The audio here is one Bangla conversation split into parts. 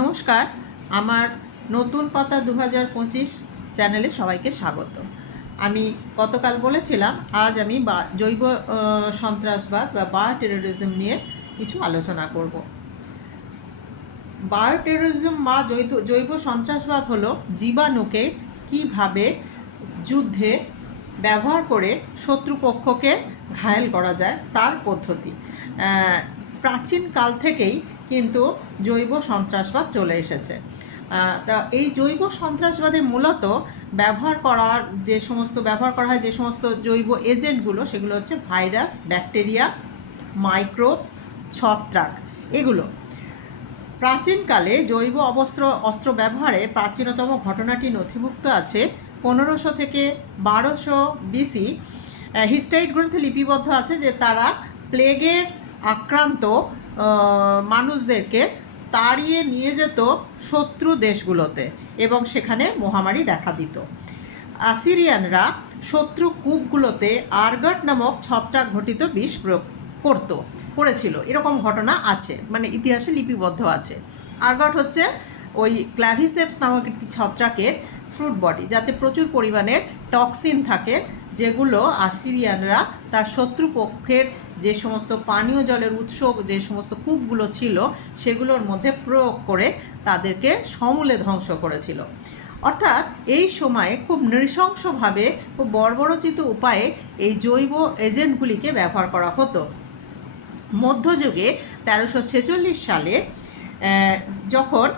নমস্কার, আমার নতুন পাতা দু হাজার পঁচিশ চ্যানেলে সবাইকে স্বাগত। আমি গতকাল বলেছিলাম, আজ আমি বা, জৈব সন্ত্রাসবাদ বা বায়ো টেরোরিজম নিয়ে কিছু আলোচনা করব। বায়ো টেরোরিজম বা জৈব জৈব সন্ত্রাসবাদ হলো জীবাণুকে কীভাবে যুদ্ধে ব্যবহার করে শত্রুপক্ষকে ঘায়েল করা যায়, তার পদ্ধতি। আহ, প্রাচীন কাল থেকেই কিন্তু জৈব সন্ত্রাসবাদ চলে এসেছে। তা এই জৈব সন্ত্রাসবাদে মূলত ব্যবহার করার যে সমস্ত ব্যবহার করা হয় যে সমস্ত জৈব এজেন্টগুলো সেগুলো হচ্ছে ভাইরাস ব্যাকটেরিয়া মাইক্রোবস ছত্রাক এগুলো। প্রাচীনকালে জৈব অবস্ত্র অস্ত্র ব্যবহারে প্রাচীনতম ঘটনাটি নথিভুক্ত আছে পনেরোশো থেকে বারোশো বিসি। হিস্টাইট গ্রন্থে লিপিবদ্ধ আছে যে তারা প্লেগের আক্রান্ত মানুষদেরকে তাড়িয়ে নিয়ে যেত শত্রু দেশগুলোতে এবং সেখানে মহামারী দেখা দিত। আসিরিয়ানরা শত্রু কূপগুলোতে আরগট নামক ছত্রাক ঘটিত বিষ প্রয়োগ করত, করেছিল। এরকম ঘটনা আছে মানে ইতিহাসে লিপিবদ্ধ আছে। আরগট হচ্ছে ওই ক্ল্যাভিসেপস নামক একটি ছত্রাকের ফ্রুট বডি, যাতে প্রচুর পরিমাণের টক্সিন থাকে, যেগুলো আসিরিয়ানরা তার শত্রুপক্ষের যে সমস্ত পানীয় জলের উৎস, যে সমস্ত কূপগুলো ছিল, সেগুলোর মধ্যে প্রয়োগ করে তাদেরকে সমূলে ধ্বংস করেছিল। অর্থাৎ এই সময়ে খুব নৃশংসভাবে, খুব বর্বরচিত উপায়ে এই জৈব এজেন্টগুলিকে ব্যবহার করা হতো। মধ্যযুগে তেরোশো ছেচল্লিশ সালে যখন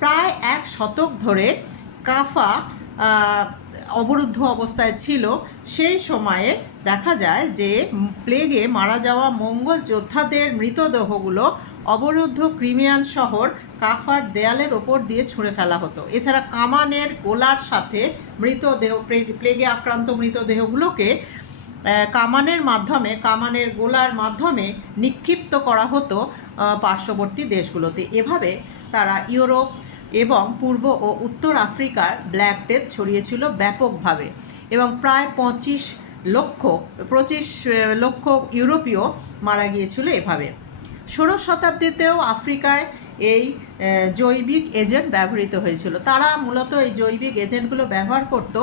প্রায় এক শতক ধরে কাফা অবরুদ্ধ অবস্থায় ছিল সেই সময়ে দেখা যায় যে প্লেগে মারা যাওয়া মঙ্গল যোদ্ধাদের মৃতদেহগুলো অবরুদ্ধ ক্রিমিয়ান শহর কাফার দেয়ালের ওপর দিয়ে ছুঁড়ে ফেলা হতো। এছাড়া কামানের গোলার সাথে মৃতদেহ প্লেগে আক্রান্ত মৃতদেহগুলোকে কামানের মাধ্যমে, কামানের গোলার মাধ্যমে নিক্ষিপ্ত করা হতো পার্শ্ববর্তী দেশগুলোতে। এভাবে তারা ইউরোপ এবং পূর্ব ও উত্তর আফ্রিকার ব্ল্যাক ডেথ ছড়িয়েছিল ব্যাপকভাবে এবং প্রায় পঁচিশ লক্ষ পঁচিশ লক্ষ ইউরোপীয় মারা গিয়েছিল এভাবে। ষোড়শ শতাব্দীতেও আফ্রিকায় এই জৈবিক এজেন্ট ব্যবহৃত হয়েছিল। তারা মূলত এই জৈবিক এজেন্টগুলো ব্যবহার করত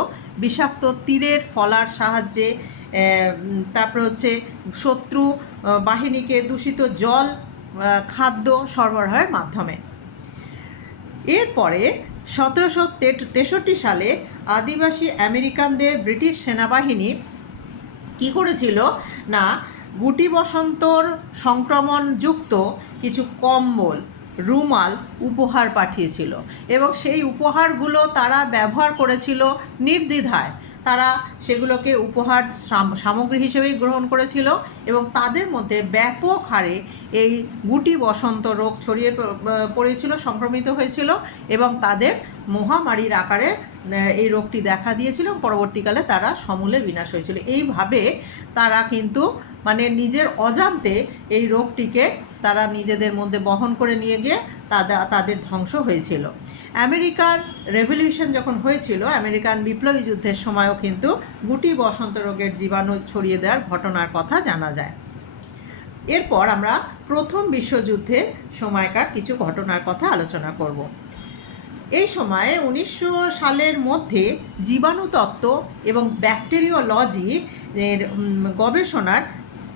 বিষাক্ত তীরের ফলার সাহায্যে তারপর হচ্ছে শত্রু বাহিনীকে দূষিত জল খাদ্য সরবরাহের মাধ্যমে। এরপরে সতেরোশো তেষট্টি সালে আদিবাসী আমেরিকানদের ব্রিটিশ সেনাবাহিনী কি করেছিল? না, গুটি বসন্তর সংক্রমণযুক্ত কিছু কম্বল রুমাল উপহার পাঠিয়েছিল এবং সেই উপহারগুলো তারা ব্যবহার করেছিল নির্দ্বিধায়। তারা সেগুলোকে উপহার সাম- সামগ্রী হিসেবেই গ্রহণ করেছিল এবং তাদের মধ্যে ব্যাপক হারে এই গুটি বসন্ত রোগ ছড়িয়ে পড়েছিল, সংক্রমিত হয়েছিল এবং তাদের মহামারীর আকারে এই রোগটি দেখা দিয়েছিল পরবর্তীকালে তারা সমূলে বিনাশ হয়েছিল। এইভাবে তারা কিন্তু মানে নিজের অজান্তে এই রোগটিকে তারা নিজেদের মধ্যে বহন করে নিয়ে গিয়ে তাদের তাদের ধ্বংস হয়েছিল। আমেরিকার রেভলিউশন যখন হয়েছিল, আমেরিকান বিপ্লবী যুদ্ধের সময়ও কিন্তু গুটি বসন্ত রোগের জীবাণু ছড়িয়ে দেওয়ার ঘটনার কথা জানা যায়। এরপর আমরা প্রথম বিশ্বযুদ্ধের সময়কার কিছু ঘটনার কথা আলোচনা করব। এই সময়ে উনিশশো সালের মধ্যে জীবাণুতত্ত্ব এবং ব্যাকটেরিওলজি এর গবেষণার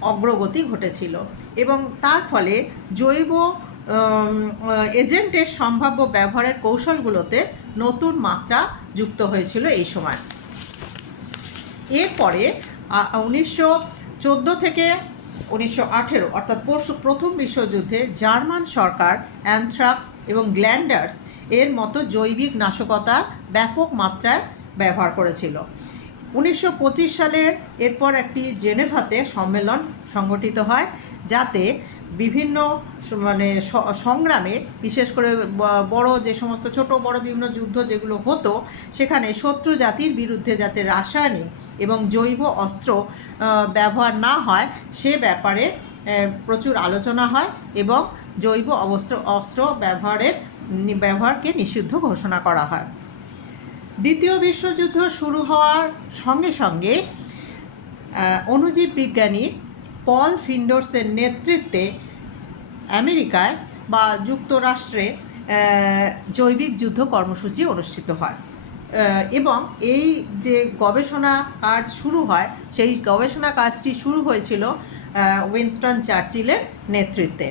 অগ্রগতি ঘটেছিল এবং তার ফলে জৈব এজেন্টের সম্ভাব্য ব্যবহারের কৌশলগুলোতে নতুন মাত্রা যুক্ত হয়েছিল এই সময়। এরপরে উনিশশো চোদ্দ থেকে উনিশশো আঠেরো, অর্থাৎ প্রথম বিশ্বযুদ্ধে জার্মান সরকার অ্যানথ্রাক্স এবং গ্ল্যান্ডার্স এর মতো জৈবিক নাশকতা ব্যাপক মাত্রায় ব্যবহার করেছিল। উনিশশো পঁচিশ সালের এরপর একটি জেনেভাতে সম্মেলন সংগঠিত হয়, যাতে বিভিন্ন মানে সংগ্রামে, বিশেষ করে বড় যে সমস্ত ছোট, বড় বিভিন্ন যুদ্ধ যেগুলো হতো, সেখানে শত্রু জাতির বিরুদ্ধে যাতে রাসায়নিক এবং জৈব অস্ত্র ব্যবহার না হয়, সে ব্যাপারে প্রচুর আলোচনা হয় এবং জৈব অবস্ত্র, অস্ত্র ব্যবহারের, ব্যবহারকে নিষিদ্ধ ঘোষণা করা হয়। দ্বিতীয় বিশ্বযুদ্ধ শুরু হওয়ার সঙ্গে সঙ্গে অণুজীব বিজ্ঞানী পল ফিন্ডোর্সের নেতৃত্বে আমেরিকায় বা যুক্তরাষ্ট্রে জৈবিক যুদ্ধ কর্মসূচি অনুষ্ঠিত হয়। এবং এই যে গবেষণা কাজ শুরু হয়, সেই গবেষণা কাজটি শুরু হয়েছিল উইনস্টন চার্চিলের নেতৃত্বে।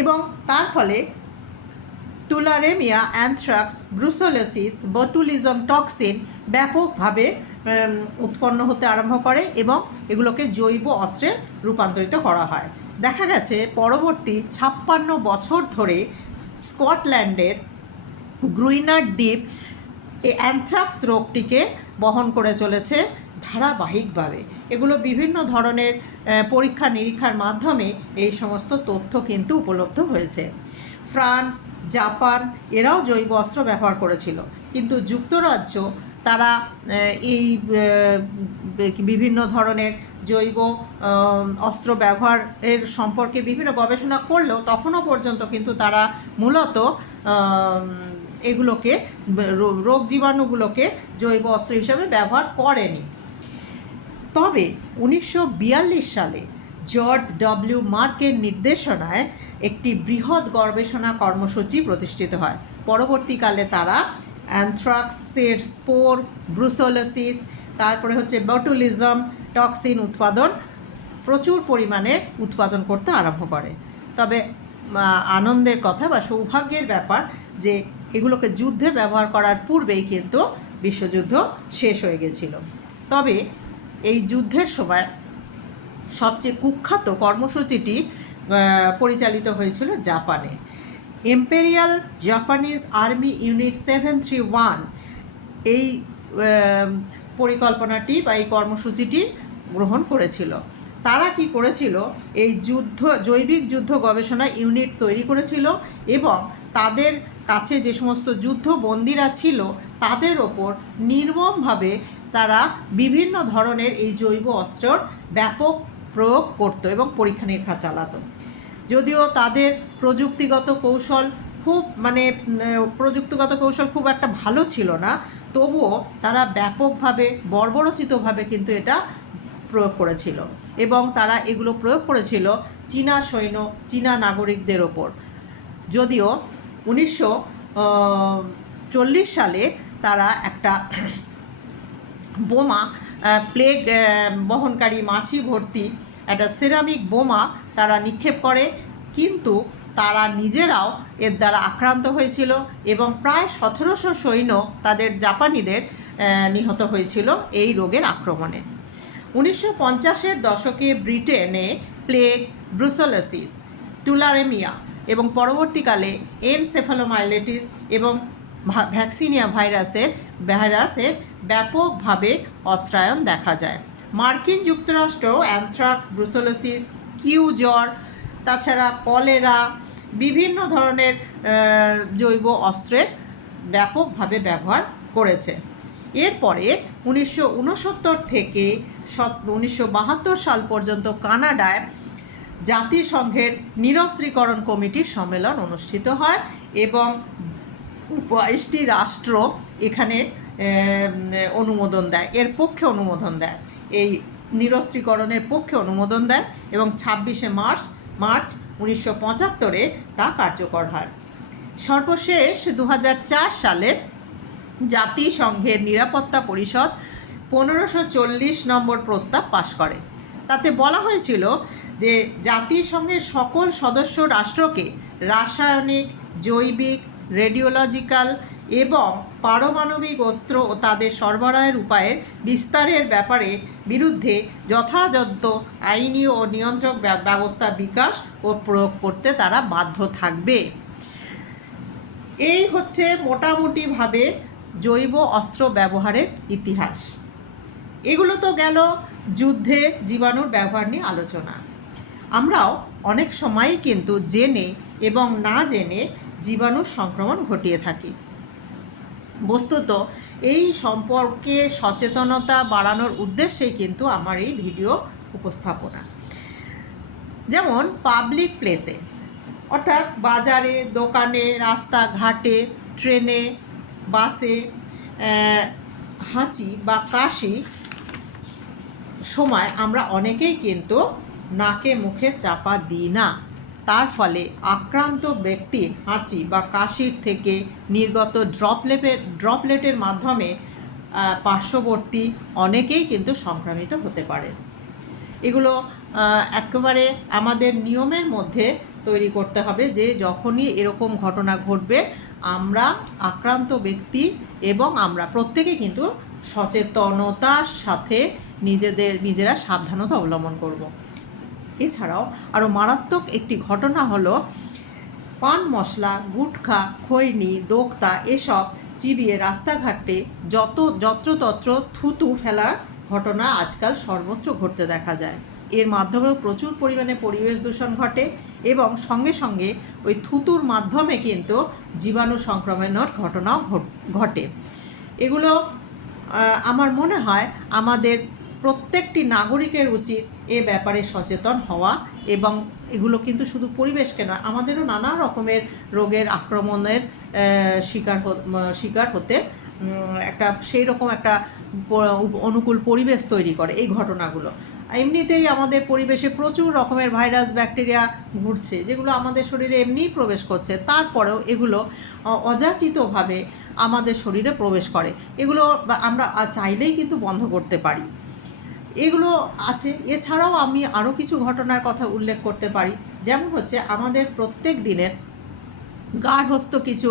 এবং তার ফলে tularemia anthrax, brucellosis, botulism, toxin ব্যাপকভাবে উৎপন্ন হতে আরম্ভ করে এবং এগুলোকে জৈব অস্ত্রে রূপান্তরিত করা হয়। দেখা গেছে, পরবর্তী ছাপ্পান্ন বছর ধরে স্কটল্যান্ডের গ্রুইনার দ্বীপ এই অ্যানথ্রাক্স রোগটিকে বহন করে চলেছে ধারাবাহিকভাবে। এগুলো বিভিন্ন ধরনের পরীক্ষা নিরীক্ষার মাধ্যমে এই সমস্ত তথ্য কিন্তু উপলব্ধ হয়েছে। ফ্রান্স, জাপান এরাও জৈব অস্ত্র ব্যবহার করেছিল। কিন্তু যুক্তরাজ্য তারা এই বিভিন্ন ধরনের জৈব অস্ত্র ব্যবহারের সম্পর্কে বিভিন্ন গবেষণা করলেও তখনও পর্যন্ত কিন্তু তারা মূলত এগুলোকে রোগ জীবাণুগুলোকে জৈব অস্ত্র হিসেবে ব্যবহার করেনি। তবে উনিশশো বিয়াল্লিশ সালে জর্জ ডব্লিউ মার্কের নির্দেশনায় একটি বৃহৎ গবেষণা কর্মসূচি প্রতিষ্ঠিত হয়। পরবর্তীকালে তারা অ্যানথ্রাক্সের স্পোর, ব্রুসোলোসিস, তারপরে হচ্ছে বটুলিজম, টক্সিন উৎপাদন প্রচুর পরিমাণে উৎপাদন করতে আরম্ভ করে। তবে আনন্দের কথা বা সৌভাগ্যের ব্যাপার যে এগুলোকে যুদ্ধে ব্যবহার করার পূর্বেই কিন্তু বিশ্বযুদ্ধ শেষ হয়ে গেছিল। তবে এই যুদ্ধের সময় সবচেয়ে কুখ্যাত কর্মসূচিটি পরিচালিত হয়েছিল জাপানে। Imperial Japanese army unit seven three one এই পরিকল্পনাটি বা এই কর্মসূচিটি গ্রহণ করেছিল। তারা কি করেছিল? এই যুদ্ধ, জৈবিক যুদ্ধ গবেষণা ইউনিট তৈরি করেছিল এবং তাদের কাছে যে সমস্ত যুদ্ধ বন্দিরা ছিল, তাদের ওপর নির্মমভাবে তারা বিভিন্ন ধরনের এই জৈব অস্ত্রর ব্যাপক প্রয়োগ করত এবং পরীক্ষা নিরীক্ষা চালাতো। যদিও তাদের প্রযুক্তিগত কৌশল খুব মানে প্রযুক্তিগত কৌশল খুব একটা ভালো ছিল না, তবুও তারা ব্যাপকভাবে, বর্বরচিতভাবে কিন্তু এটা প্রয়োগ করেছিল এবং তারা এগুলো প্রয়োগ করেছিল চীনা সৈন্য, চীনা নাগরিকদের ওপর। যদিও উনিশশো চল্লিশ সালে তারা একটা বোমা প্লেগ বহনকারী মাছি ভর্তি। একটা সিরামিক বোমা তারা নিক্ষেপ করে, কিন্তু তারা নিজেরাও এর দ্বারা আক্রান্ত হয়েছিল এবং প্রায় সতেরোশো সৈন্য তাদের জাপানিদের নিহত হয়েছিল এই রোগের আক্রমণে। উনিশশো পঞ্চাশের দশকে ব্রিটেনে প্লেগ ব্রুসোলোসিস টুলারেমিয়া এবং পরবর্তীকালে এনসেফালোমাইলেটিস এবং ভ্যাকসিনিয়া ভাইরাসের ভাইরাসের ব্যাপকভাবে অস্ত্রায়ন দেখা যায়। মার্কিন যুক্তরাষ্ট্র, অ্যানথ্রাক্স, ব্রুসোলোসিস, কিউ জ্বর, তাছাড়া কলেরা, বিভিন্ন ধরনের জৈব অস্ত্রের ব্যাপকভাবে ব্যবহার করেছে। এরপরে উনিশশো উনসত্তর থেকে উনিশশো বাহাত্তর সাল পর্যন্ত কানাডায় জাতিসংঘের নিরস্ত্রীকরণ কমিটির সম্মেলন অনুষ্ঠিত হয় এবং বাইশটি রাষ্ট্র এখানে অনুমোদন দেয়, এর পক্ষে অনুমোদন দেয়। এই নিরস্ত্রীকরণের পক্ষে অনুমোদন দেয় এবং ছাব্বিশে মার্চ মার্চ উনিশশো পঁচাত্তরে তা কার্যকর হয়। সর্বশেষ দু সালে জাতিসংঘের নিরাপত্তা পরিষদ পনেরোশো চল্লিশ নম্বর প্রস্তাব পাশ করে। তাতে বলা হয়েছিল যে, জাতিসংঘের সকল সদস্য রাষ্ট্রকে রাসায়নিক, জৈবিক রেডিওলজিক্যাল এবং পারমাণবিক অস্ত্র ও তাদের সরবরাহের উপায়ের বিস্তারের ব্যাপারে বিরুদ্ধে যথাযথ আইনি ও নিয়ন্ত্রক ব্যবস্থা বিকাশ ও প্রয়োগ করতে তারা বাধ্য থাকবে। এই হচ্ছে মোটামুটিভাবে জৈব অস্ত্র ব্যবহারের ইতিহাস। এগুলো তো গেল যুদ্ধে জীবাণুর ব্যবহার নিয়ে আলোচনা। আমরাও অনেক সময়ই কিন্তু জেনে এবং না জেনে জীবাণুর সংক্রমণ ঘটিয়ে থাকি। বস্তুত, এই সম্পর্কে সচেতনতা বাড়ানোর উদ্দেশ্যেই কিন্তু আমার এই ভিডিও উপস্থাপনা। যেমন পাবলিক প্লেসে অর্থাৎ বাজারে, দোকানে, রাস্তাঘাটে ট্রেনে বাসে হাঁচি বা কাশি সময় আমরা অনেকেই কিন্তু নাকে মুখে চাপা দিই না। তার ফলে আক্রান্ত ব্যক্তির হাঁচি বা কাশির থেকে নির্গত ড্রপলেটের ড্রপলেটের মাধ্যমে পার্শ্ববর্তী অনেকেই কিন্তু সংক্রামিত হতে পারে। এগুলো একেবারে আমাদের নিয়মের মধ্যে তৈরি করতে হবে যে যখনই এরকম ঘটনা ঘটবে, আমরা আক্রান্ত ব্যক্তি এবং আমরা প্রত্যেকে কিন্তু সচেতনতার সাথে নিজেদের নিজেরা সাবধানতা অবলম্বন করব। এছাড়াও আরও মারাত্মক একটি ঘটনা হলো পান মশলা, গুটখা, খৈনি, দোক্তা এসব চিবিয়ে রাস্তাঘাটে যত যত্রতত্র থুতু ফেলার ঘটনা আজকাল সর্বত্র ঘটতে দেখা যায়। এর মাধ্যমেও প্রচুর পরিমাণে পরিবেশ দূষণ ঘটে এবং সঙ্গে সঙ্গে ওই থুতুর মাধ্যমে কিন্তু জীবাণু সংক্রমণের ঘটনাও ঘট- ঘটে। এগুলো আমার মনে হয় আমাদের প্রত্যেকটি নাগরিকের উচিত এ ব্যাপারে সচেতন হওয়া এবং এগুলো কিন্তু শুধু পরিবেশকে নয়, আমাদেরও নানা রকমের রোগের আক্রমণের শিকার শিকার হতে একটা সেই রকম একটা অনুকূল পরিবেশ তৈরি করে এই ঘটনাগুলো। এমনিতেই আমাদের পরিবেশে প্রচুর রকমের ভাইরাস, ব্যাকটেরিয়া ঘুরছে, যেগুলো আমাদের শরীরে এমনিই প্রবেশ করছে। তারপরেও এগুলো অযাচিতভাবে আমাদের শরীরে প্রবেশ করে। এগুলো আমরা চাইলেই কিন্তু বন্ধ করতে পারি। এগুলো আছে। এছাড়াও আমি আরও কিছু ঘটনার কথা উল্লেখ করতে পারি। যেমন হচ্ছে আমাদের প্রত্যেক দিনের গার্হস্থ কিছু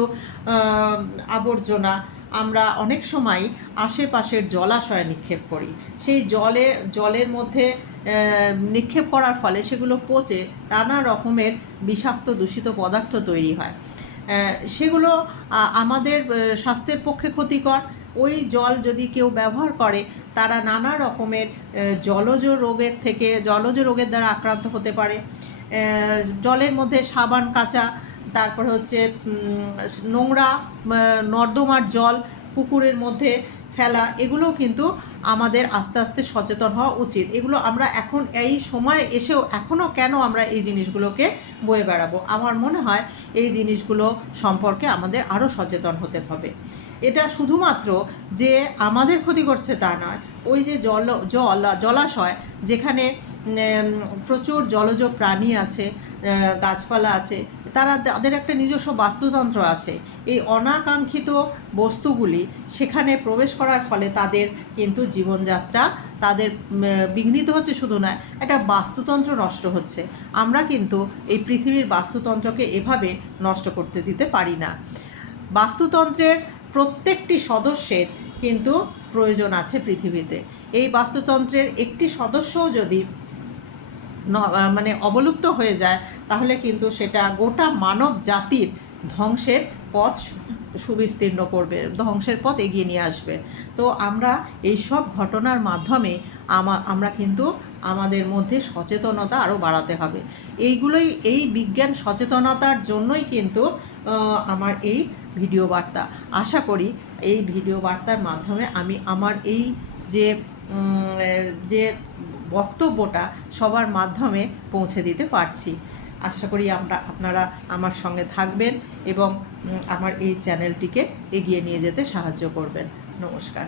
আবর্জনা আমরা অনেক সময় আশেপাশের জলাশয়ে নিক্ষেপ করি। সেই জলে, জলের মধ্যে নিক্ষেপ করার ফলে সেগুলো পচে নানা রকমের বিষাক্ত দূষিত পদার্থ তৈরি হয়। সেগুলো আমাদের স্বাস্থ্যের পক্ষে ক্ষতিকর। ওই জল যদি কেউ ব্যবহার করে, তারা নানা রকমের জলজ রোগের থেকে, জলজ রোগের দ্বারা আক্রান্ত হতে পারে। জলের মধ্যে সাবান, কাঁচা, তারপর হচ্ছে নোংরা নর্দমার জল পুকুরের মধ্যে ফেলা, এগুলোও কিন্তু আমাদের আস্তে আস্তে সচেতন হওয়া উচিত। এগুলো আমরা এখন এই সময় এসেও এখনও কেন আমরা এই জিনিসগুলোকে বয়ে বেড়াবো? আমার মনে হয় এই জিনিসগুলো সম্পর্কে আমাদের আরও সচেতন হতে হবে। এটা শুধুমাত্র যে আমাদের ক্ষতি করছে তা নয়, ওই যে জল জল, জলাশয় যেখানে প্রচুর জলজ প্রাণী আছে গাছপালা আছে, তারা তাদের একটা নিজস্ব বাস্তুতন্ত্র আছে। এই অনাকাঙ্ক্ষিত বস্তুগুলি সেখানে প্রবেশ করার ফলে তাদের কিন্তু জীবনযাত্রা, তাদের বিঘ্নিত হচ্ছে শুধু নয়, একটা বাস্তুতন্ত্র নষ্ট হচ্ছে। আমরা কিন্তু এই পৃথিবীর বাস্তুতন্ত্রকে এভাবে নষ্ট করতে দিতে পারি না। বাস্তুতন্ত্রের প্রত্যেকটি সদস্যের কিন্তু প্রয়োজন আছে পৃথিবীতে। এই বাস্তুতন্ত্রের একটি সদস্যও যদি মানে অবলুপ্ত হয়ে যায়, তাহলে কিন্তু সেটা গোটা মানব জাতির ধ্বংসের পথ সুবিস্তীর্ণ করবে, ধ্বংসের পথ এগিয়ে নিয়ে আসবে। তো আমরা এই সব ঘটনার মাধ্যমে আমা, আমরা কিন্তু আমাদের মধ্যে সচেতনতা আরও বাড়াতে হবে। এইগুলোই, এই বিজ্ঞান সচেতনতার জন্যই কিন্তু আমার এই ভিডিও বার্তা। আশা করি এই ভিডিও বার্তার মাধ্যমে আমি আমার এই যে যে বক্তব্যটা সবার মাধ্যমে পৌঁছে দিতে পারছি। আশা করি আমরা, আপনারা আমার সঙ্গে থাকবেন এবং আমার এই চ্যানেলটিকে এগিয়ে নিয়ে যেতে সাহায্য করবেন। নমস্কার।